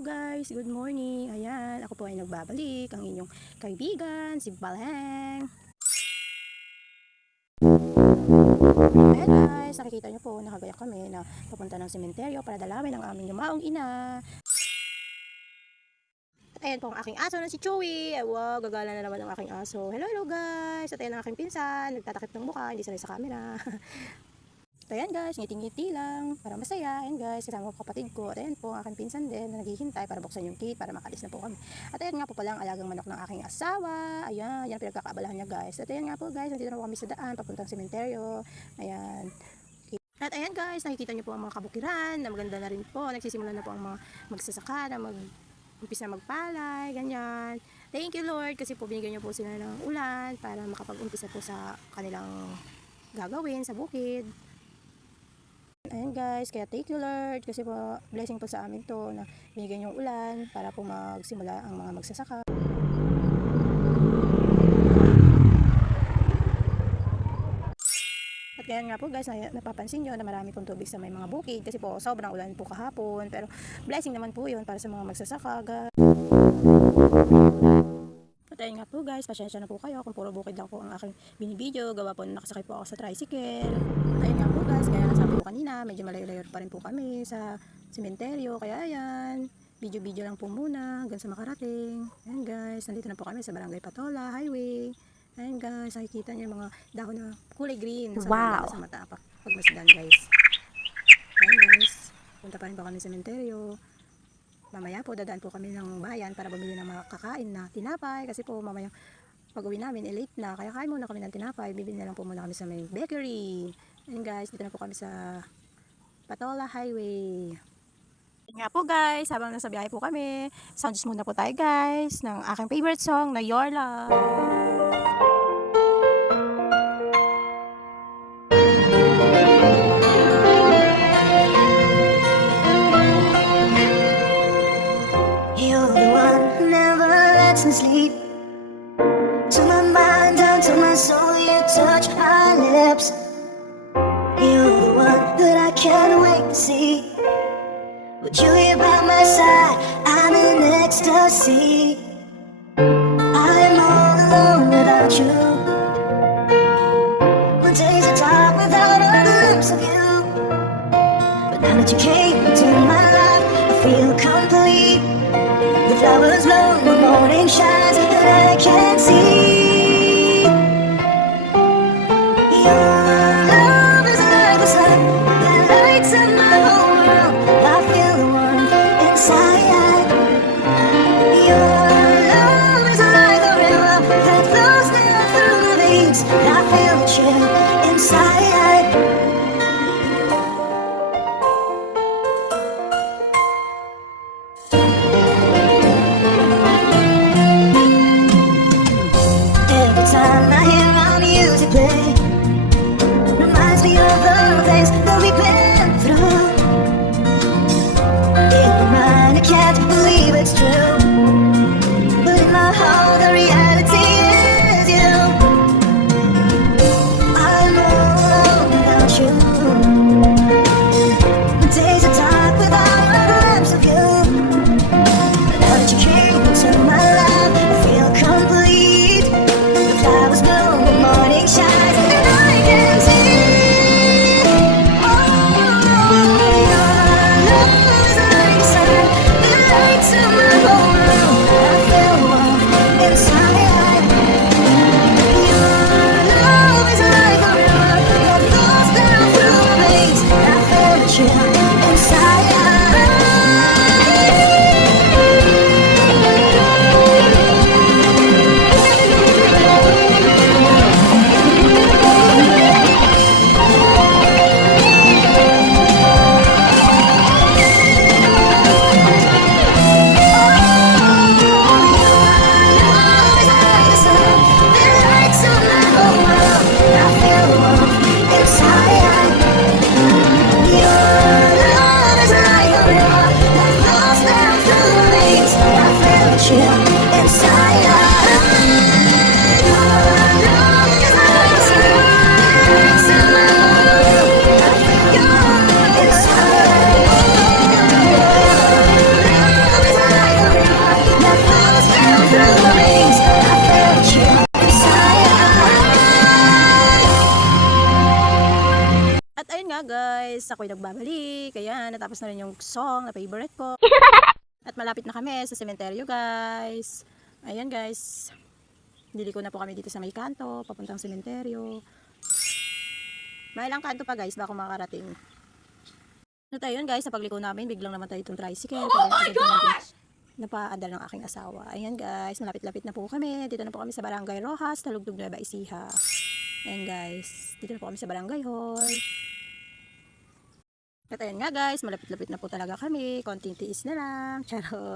Hello guys, good morning. Ayan, ako po ay nagbabalik, ang inyong kaibigan, si Baleng. Ayan guys, nakikita nyo po, nakagayak kami na papunta ng sementeryo para dalawin ang aming yumaong ina. At ayan po ang aking aso na si Chewy. Wow, gagala na naman ang aking aso. Hello guys. At ayan ang aking pinsan, nagtatakip ng mukha, hindi sanay sa camera. At ayan guys, ngiti-ngiti lang para masaya. Ayan guys, kasama ko kapatid ko. At ayan po ang aking pinsan din na naghihintay para buksan yung gate para makalis na po kami. At ayan nga po pala ang alagang manok ng aking asawa. Ayan, yan pinagkakaabalahan niya guys. At ayan nga po guys, nandito na po kami sa daan papuntang sementeryo. Ayan. At ayan guys, nakikita niyo po ang mga kabukiran na maganda na rin po. Nagsisimula na po ang mga magsasaka na umpisa magpalay, ganyan. Thank you Lord kasi po binigyan niyo po sila ng ulan para makapag-umpisa po sa kanilang gagawin sa bukid. Ayan guys, kaya thank you Lord kasi po blessing po sa amin to na binigyan yung ulan para po magsimula ang mga magsasaka. At kaya nga po guys, napapansin nyo na marami pong tubig sa may mga bukid kasi po sobrang ulan po kahapon, pero blessing naman po yun para sa mga magsasaka guys. At ayun nga po guys, pasensya na po kayo kung puro bukid lang po ang aking binibideo, gawa po na nakasakay po ako sa tricycle. At ayun nga po guys, kaya nasabi ko kanina, medyo malayo-layo pa rin po kami sa sementeryo, kaya ayan, video-video lang po muna hanggang sa makarating. Ayan guys, nandito na po kami sa Barangay Patola Highway. Ayan guys, nakikita niyo yung mga dahon na kulay green Wow. sa mata pag masdan guys. Ayan guys, punta pa rin po kami sa sementeryo. Mamaya po dadaan po kami ng bayan para bumili ng mga kakain na tinapay kasi po mamaya pag-uwi namin late na, kaya kain muna kami ng tinapay, bibili na lang po muna kami sa may bakery. Ayan guys, dito na po kami sa Patola Highway. Nga po guys, habang nasa biyahe po kami, sounds muna po tayo guys ng aking favorite song na Your Love. You're the one who never lets me sleep. To my mind, down to my soul, you touch my lips. You're the one that I can't wait to see. With you here by my side, I'm in ecstasy. I'm all alone without you. My days are dark without a glimpse of you. But now that you came into my life, I feel complete. The flowers bloom, the morning shines, and I can't see. Your love is like the sun that lights up my whole world. I feel the warmth inside. Your love is like a river that flows down through my veins. I feel the chill inside. Every time I hear our music play, reminds me of the things that we've been through. In my mind I can't believe it's true, but in my heart the reality is you. I'm all alone without you. The days are dark without a glimpse of you. But now that you came into my life, I feel complete. The flowers bloom, the morning shines, and I can see. Oh, your love is like the sun that lights up my whole world. I feel warm ako'y nagbabalik. Ayan, natapos na rin yung song na favorite ko. At malapit na kami sa sementeryo guys. Ayan guys. Diliko na po kami dito sa may kanto, papuntang sementeryo. May ilang kanto pa guys, baka makarating. At ayun guys, sa pagliko namin, biglang namatay itong tricycle. Oh my gosh! Napaandar ng aking asawa. Ayan guys, malapit-lapit na po kami. Dito na po kami sa Barangay Rojas, Talugtog, Nueva Ecija. Ayan guys, dito na po kami sa Barangay Hall. At ayan nga guys, malapit-lapit na po talaga kami. Konting tiis na lang. Charot.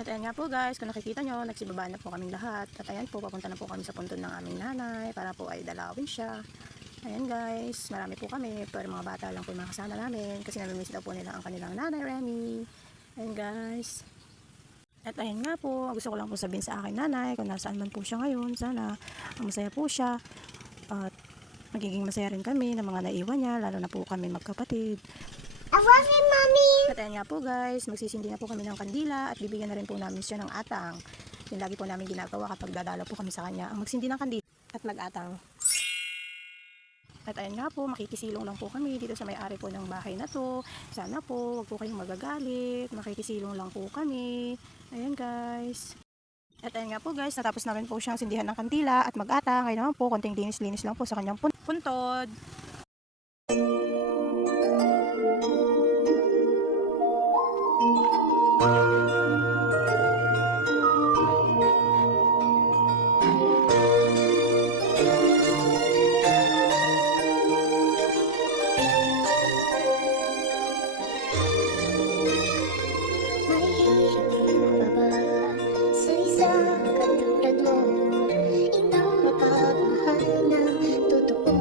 At ayan nga po guys, kung nakikita nyo, nagsibabaan na po kaming lahat. At ayan po, papunta na po kami sa punto ng aming nanay para po ay dalawin siya. Ayan guys, marami po kami, pero mga bata lang po yung mga kasama namin kasi namimiss daw po nila ang kanilang nanay, Remy. Ayan guys. At ayan nga po, gusto ko lang po sabihin sa aking nanay kung nasaan man po siya ngayon. Sana masaya po siya at magiging masaya rin kami ng mga naiwan niya, lalo na po kami magkapatid. I love you, Mommy! At ayan nga po guys, magsisindi na po kami ng kandila at bibigyan na rin po namin siya ng atang. Yung lagi po namin ginagawa kapag dadalaw po kami sa kanya, ang magsindi ng kandila at mag-atang. At ayan nga po, makikisilong lang po kami dito sa may-ari po ng bahay na to. Sana po, wag po kayong magagalit, makikisilong lang po kami. Ayan guys. At ayan nga po guys, natapos na rin po siyang sindihan ng kandila at mag-atang. Kaya naman po, konting linis-linis lang po sa kanyang puntod. Mahihigit pa ba sa isang katulad mo? Ikaw mapagmahal ng totoo.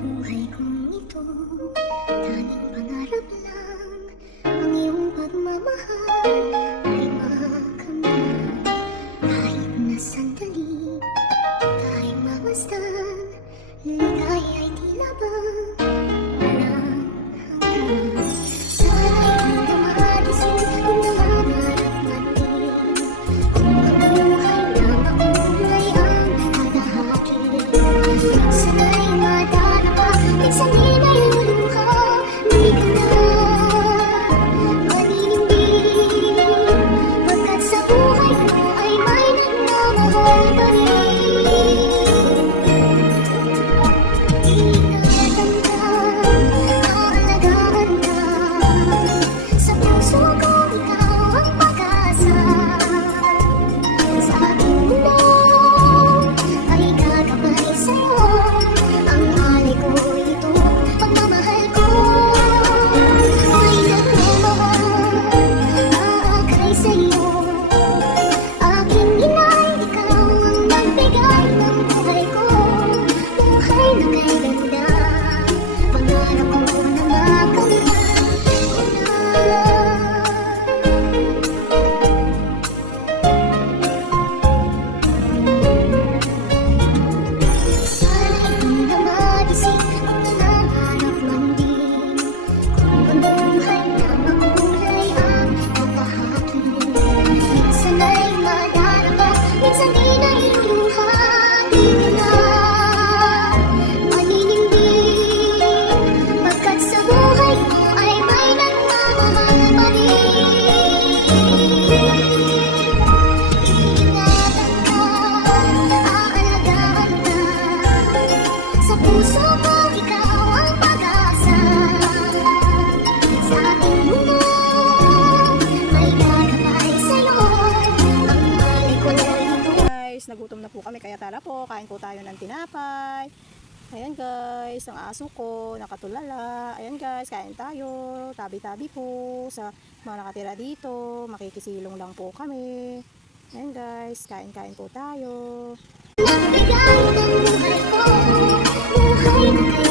buhay kong ito, tanging pangarap lang ang iyong pagmamahal ay makamtan. Kahit na sandali tayo mamasdan, ligaya ay tila ba walang hanggan. Sana'y di na magising kung nangangarap natin, kung ang buhay na makulay ang tadhaki. Minsan ay madarapa, minsan di naluluha, di ka na maninindig, pagkat sa buhay mo ay may nagmamahal pa rin. Ingatan ka, aalagaan ka, sa puso ko ikaw ang pag-asa. Sa aking mundo ay gagabay sa'yo, ang alay ko ito, pagmamahal ko ay nagmamahal, aakay sa'yo. Aking inay, ikaw ang magbigay ng buhay ko, buhay na kay ganda, pangarap ko na makamtan ko na. Sana'y di na magising kung nangangarap man din, kung ang buhay na makulay ang tatahaki. Minsan ay madarapa, minsan di naluluha, di ka na maninindig, pagkat sa buhay mo ay may nagmamahal pa rin. Ingatan ka, aalagaan ka, sa puso ko ikaw ang pag-asa. Sa aking mundo may gagabay sa'yo, ang alay ko ito. Guys, nagutom na po kami kaya tara po, kain po tayo ng tinapay. Ayan guys, ang aso ko nakatulala. Ayan guys, kain tayo. Tabi-tabi po sa mga nakatira dito. Makikisilong lang po kami. Ayan guys, kain-kain po tayo. Nagbigay ng buhay ko, buhay na kay